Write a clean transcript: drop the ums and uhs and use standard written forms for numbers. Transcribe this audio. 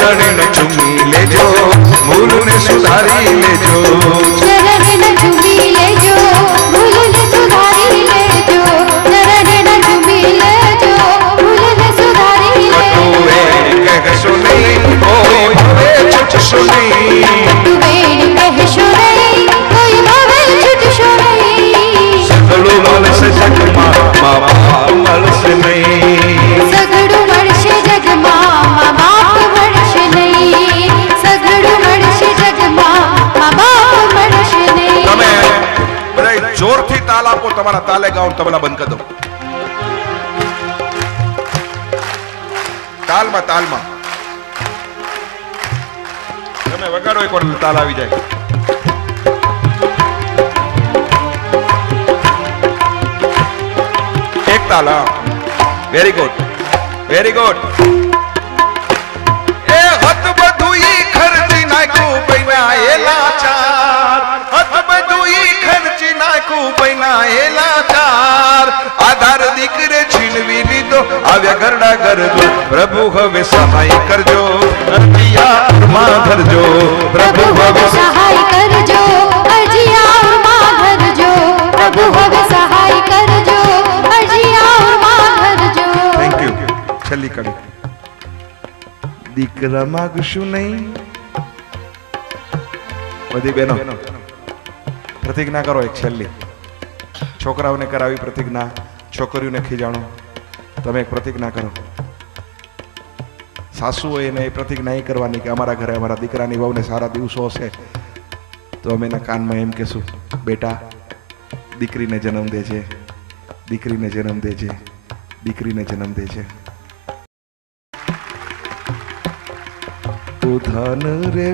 ચરણ ચૂમી લેજો, ભૂલને સુધારી લેજો, ચરણ ચૂમી લેજો, ભૂલને સુધારી લેજો, ચરણ ચૂમી લેજો, ભૂલને સુધારી લેજો. કહેશો નહીં કોઈ ભવે છૂટશો નહીં, કહેશો નહીં કોઈ ભવે છૂટશો નહીં. સગળું મળશે જગમાં મા બાપ મળશે નહીં, સગડું મળશે જગમાં મા બાપ મળશે નહીં, સગડું મળશે જગમાં મા બાપ મળશે નહીં. તમે બધા જોરથી તાલ આપો, તમારા તાલે ગાઉન તબલા બંધ કરી દો. તાલમાં તાલમાં તમે વગાડો, એક વાર તાલ આવી જાય. એક તાલ. હા, વેરી ગુડ, વેરી ગુડ. એ હત બધું ઈ ખર્ચી નાખ્યું પૈના એલા ચાર, હત બધું ઈ ખર્ચી નાખ્યું પૈના એલા ચાર. આધાર દીકરે છીનવી લીધો, આવ્યા ગરડા ગરજો. પ્રભુ હવે સહાય કરજો, અરજીયામાં ધરજો. પ્રભુ હવે સહાય કરજો, અરજીયામાં ધરજો. પ્રભુ હવે સહાય કરજો, અરજીયામાં ધરજો. Thank you. છેલ્લી કડી. દીકરા માગશું નહીં. બધી બહેનો પ્રતિજ્ઞા કરો, એક છેલ્લી. છોકરાઓને કરાવી પ્રતિજ્ઞા, છોકરીઓને ખીજાણો. તમે એક પ્રતિજ્ઞા કરો. સાસુઓ એને એ પ્રતિજ્ઞા એ કરવાની કે અમારા ઘરે અમારા દીકરાની વહુને સારા દિવસો હશે તો અમે એના કાનમાં એમ કહેશું, બેટા દીકરીને જન્મ દેજે, દીકરીને જન્મ દેજે, દીકરીને જન્મ દેજે. ધન રે